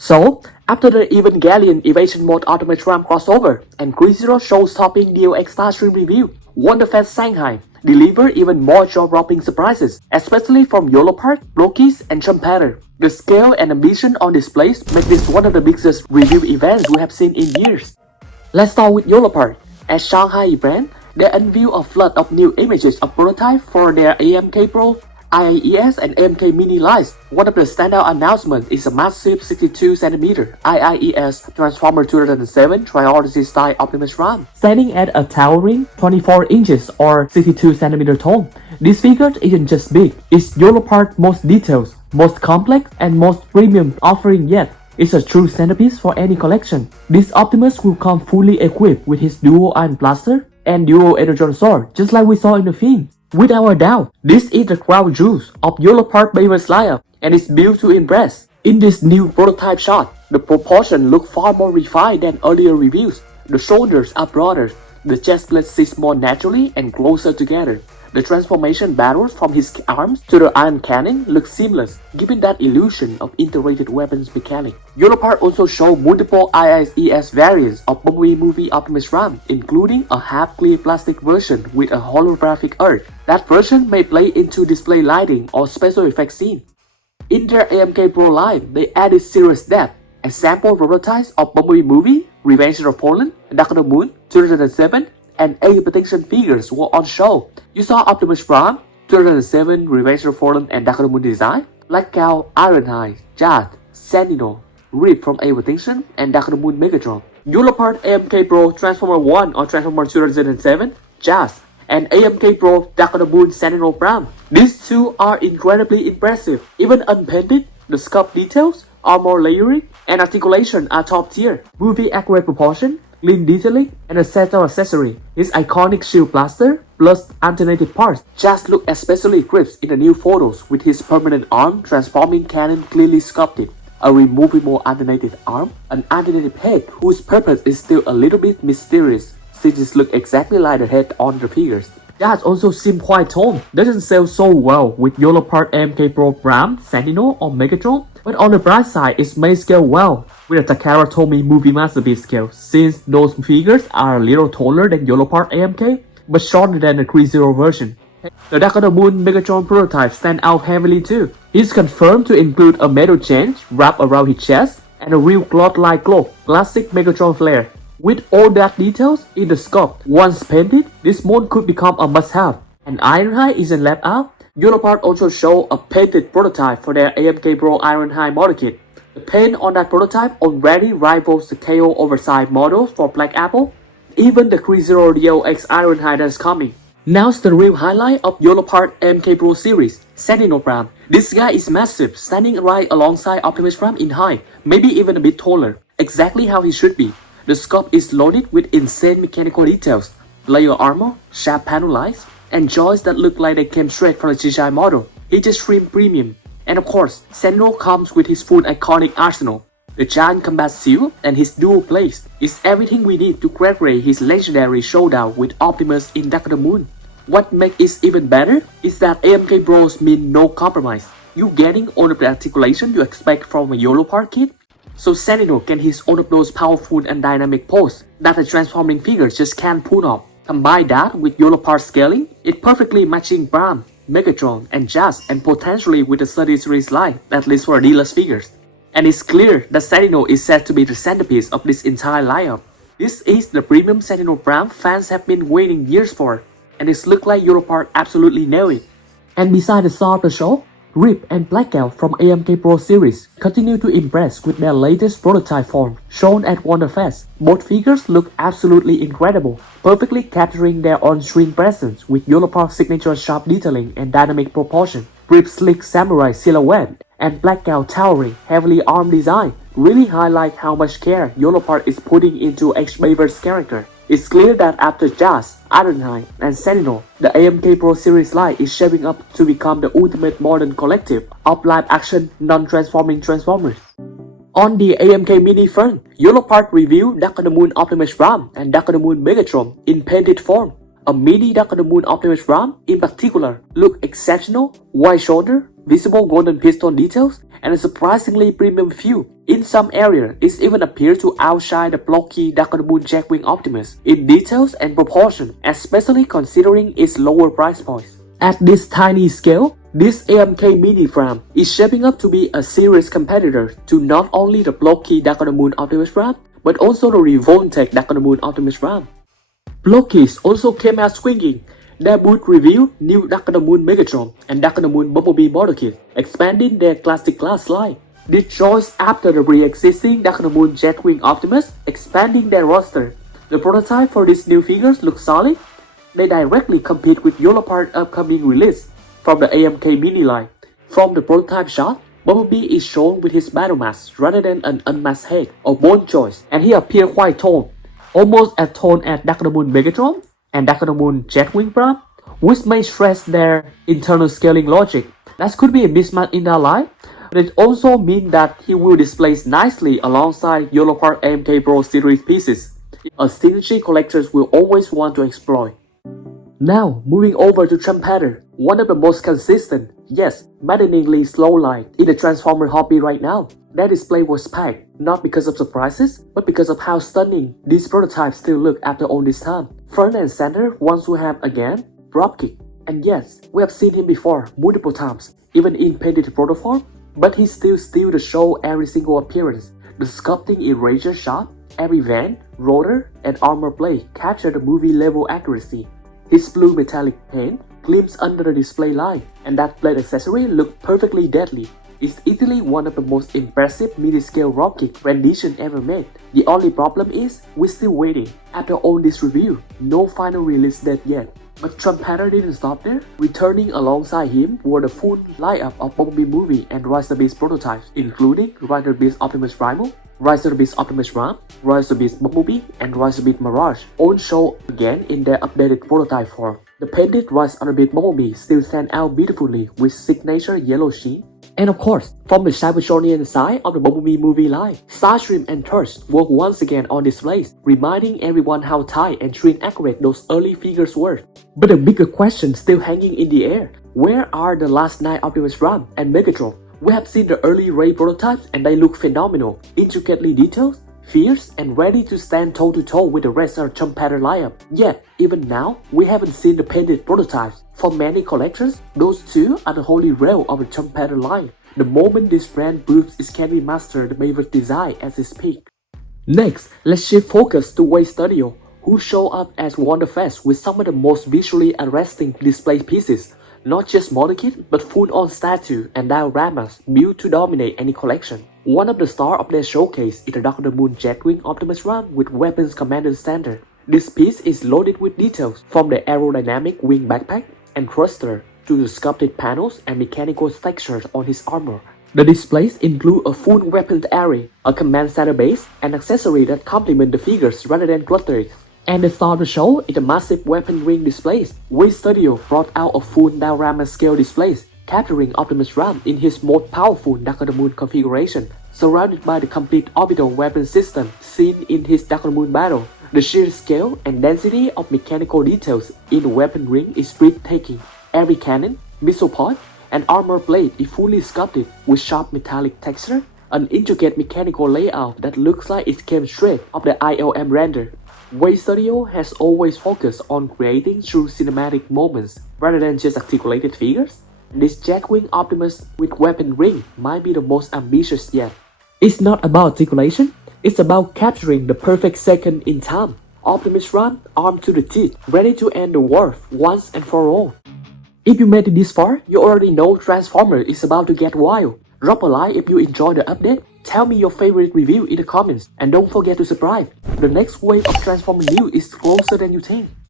So, after the Evangelion Evasion Mode Optimus Prime crossover and Threezero show-stopping DOX Starscream review, WonderFest Shanghai delivered even more jaw-dropping surprises, especially from Yolopark, blokees, and Trumpeter. The scale and ambition on displays make this one of the biggest review events we have seen in years. Let's start with Yolopark. At Shanghai event, they unveiled a flood of new images of prototypes for their AMK Pro, IIES and AMK Mini lines. One of the standout announcements is a massive 62cm IIES Transformer 2007 Trilogy style Optimus Prime, standing at a towering 24 inches or 62cm tall. This figure isn't just big, it's Yolopark's most detailed, most complex, and most premium offering yet. It's a true centerpiece for any collection. This Optimus will come fully equipped with his dual iron blaster and dual energon sword, just like we saw in the film. Without a doubt, this is the crown jewel of Yolopark Bayverse lineup, and it's built to impress. In this new prototype shot, the proportions look far more refined than earlier reviews. The shoulders are broader, the chest plate sits more naturally and closer together. The transformation barrels from his arms to the iron cannon look seamless, giving that illusion of integrated weapons mechanic. Yolopark also showed multiple IIES variants of Bumblebee Movie Optimus Prime, including a half-clear plastic version with a holographic earth. That version may play into display lighting or special effects scene. In their AMK Pro line, they added serious depth and sample prototypes of Bumblebee Movie, Revenge of Poland, Dark of the Moon, 2007, and 8 protection figures were on show. You saw Optimus Prime, 2007 Revenge of Fallen and Dark of the Moon design, Blackout, Ironhide, Jet, Sentinel, Rip from 8 protection, and Dark of the Moon Megatron. Yolopark AMK Pro Transformer 1 or Transformer 2007, Jazz, and AMK Pro Dark of the Moon Sentinel Prime. These two are incredibly impressive. Even unpainted, the sculpt details, armor layering, and articulation are top tier. Movie accurate proportion, clean detailing, and a set of accessories. His iconic shield blaster plus alternative parts just look especially crisp in the new photos, with his permanent arm transforming cannon clearly sculpted, a removable alternative arm, an alternative head whose purpose is still a little bit mysterious since it looks exactly like the head on the figures. That also seems quite tone, doesn't sell so well with Yolopark AMK Pro Prime, Sentinel or Megatron, but on the bright side it may scale well with a Takara Tomy movie masterpiece scale, since those figures are a little taller than Yolopark AMK, but shorter than the Threezero version. The Dark of the Moon Megatron prototype stands out heavily too. He's confirmed to include a metal chain wrapped around his chest and a real cloth-like cloak, classic Megatron flair. With all that details in the sculpt, once painted, this mold could become a must-have. And Ironhide isn't left out. Yolopark also showed a painted prototype for their AMK Pro Ironhide model kit. The paint on that prototype already rivals the KO oversized models for Black Apple, even the Threezero DOX Ironhide that's coming. Now's the real highlight of Yolopark AMK Pro Series, Sentinel Prime. This guy is massive, standing right alongside Optimus Prime in height, maybe even a bit taller, exactly how he should be. The sculpt is loaded with insane mechanical details, layer armor, sharp panel lines, and joints that look like they came straight from the Shanghai model. He just screamed premium. And of course, Sentinel comes with his full iconic arsenal. The giant combat shield and his dual blades is everything we need to create his legendary showdown with Optimus in Dark of the Moon. What makes it even better is that AMK Bros mean no compromise. You getting all of the articulation you expect from a Yolopark kit, so Sentinel can hit all of those powerful and dynamic poses that a transforming figure just can't pull off. Combine that with Yolopark scaling, it perfectly matching Prime, Megatron, and Jazz, and potentially with the 30 series line, at least for deluxe figures. And it's clear that Sentinel is set to be the centerpiece of this entire lineup. This is the premium Sentinel Prime fans have been waiting years for, and it looks like Yolopark absolutely nailed it. And beside the star of the show, Rip and Blackout from AMK Pro Series continue to impress with their latest prototype form shown at WonderFest. Both figures look absolutely incredible, perfectly capturing their on-screen presence with Yolopark's signature sharp detailing and dynamic proportion. Rip's sleek samurai silhouette and Blackout towering, heavily armed design really highlight how much care Yolopark is putting into each Bayverse character. It's clear that after Jazz, Ironhide, and Sentinel, the AMK Pro Series line is shaping up to become the ultimate modern collective of live-action, non-transforming Transformers. On the AMK Mini front, Yolopark revealed Dark of the Moon Optimus Prime and Dark of the Moon Megatron in painted form. A mini Dark of the Moon Optimus Prime, in particular, looked exceptional, wide shoulder, visible golden piston details, and a surprisingly premium feel. In some areas, it even appears to outshine the blocky Dark on the Moon Jetwing Optimus in details and proportion, especially considering its lower price points. At this tiny scale, this AMK Mini Prime is shaping up to be a serious competitor to not only the blocky Dark on the Moon Optimus Prime, but also the Revoltech Dark on the Moon Optimus Prime. Blokees also came out swinging. Their booth revealed new Dark on the Moon Megatron and Dark on the Moon Bumblebee Model Kits, expanding their classic class line. This choice after the pre-existing Dark on the Moon Jetwing Optimus, expanding their roster. The prototype for these new figures looks solid. They directly compete with Yolopark upcoming release from the AMK Mini line. From the prototype shot, Bumblebee is shown with his battle mask rather than an unmasked head or bone choice, and he appears quite tall, almost as tall as Dark on the Moon Megatron and Dark on the Moon Jetwing Prime, which may stress their internal scaling logic. That could be a mismatch in their line, but it also means that he will display nicely alongside Yolopark AMK Pro Series pieces, a synergy collectors will always want to exploit. Now, moving over to Trumpeter, one of the most consistent, yes, maddeningly slow line in the Transformer hobby right now. Their display was packed, not because of surprises, but because of how stunning these prototypes still look after all this time. Front and center wants to have again, Dropkick. And yes, we have seen him before multiple times, even in painted proto form, but he still steals the show every single appearance. The sculpting erasure shot, every vent, rotor, and armor plate capture the movie level accuracy. His blue metallic paint gleams under the display line, and that blade accessory looked perfectly deadly. It's easily one of the most impressive mini-scale Dropkick rendition ever made. The only problem is, we're still waiting. After all this review, no final release date yet. But Trumpeter didn't stop there. Returning alongside him were the full lineup of Bumblebee Movie and Rise of the Beast prototypes, including Rise of the Beast Optimus Primal, Rise of the Beast Optimus Prime, Rise of the Beast Bumblebee, and Rise of the Beast Mirage, all show again in their updated prototype form. The painted Rise of the Beast Bumblebee still stand out beautifully with signature yellow sheen. And of course, from the Cybertronian side of the Bumblebee Movie line, Starscream and Thirst work once again on displays, reminding everyone how tight and trim accurate those early figures were. But the bigger question still hanging in the air, where are the last 9 Optimus Prime and Megatron? We have seen the early Ray prototypes and they look phenomenal, intricately detailed, fierce, and ready to stand toe-to-toe with the rest of the Trumpeter lineup. Yet, even now, we haven't seen the painted prototypes. For many collectors, those two are the holy grail of the Trumpeter line. The moment this brand proves it can remaster the Bayverse design at its peak. Next, let's shift focus to Way Studios, who show up at WonderFest with some of the most visually arresting display pieces. Not just model kits, but full-on statue and dioramas built to dominate any collection. One of the stars of their showcase is the Dark on the Moon Jetwing Optimus Prime with Weapons Commander Standard. This piece is loaded with details, from the aerodynamic wing backpack and thruster to the sculpted panels and mechanical textures on his armor. The displays include a full weapons array, a command center base, and accessories that complement the figures rather than clutter it. And the star of the show is a massive weapon ring displays. Way Studios brought out a full diorama scale displays, capturing Optimus Prime in his most powerful Dark on the Moon configuration, surrounded by the complete orbital weapon system seen in his Dark on the Moon battle. The sheer scale and density of mechanical details in the weapon ring is breathtaking. Every cannon, missile pod, and armor plate is fully sculpted with sharp metallic texture, an intricate mechanical layout that looks like it came straight off the ILM render. Way Studios has always focused on creating true cinematic moments rather than just articulated figures. This Jetwing Optimus with weapon ring might be the most ambitious yet. It's not about articulation, it's about capturing the perfect second in time. Optimus Prime armed to the teeth, ready to end the war once and for all. If you made it this far, you already know Transformer is about to get wild. Drop a like if you enjoyed the update, tell me your favorite review in the comments, and don't forget to subscribe. The next wave of Transformer news is closer than you think.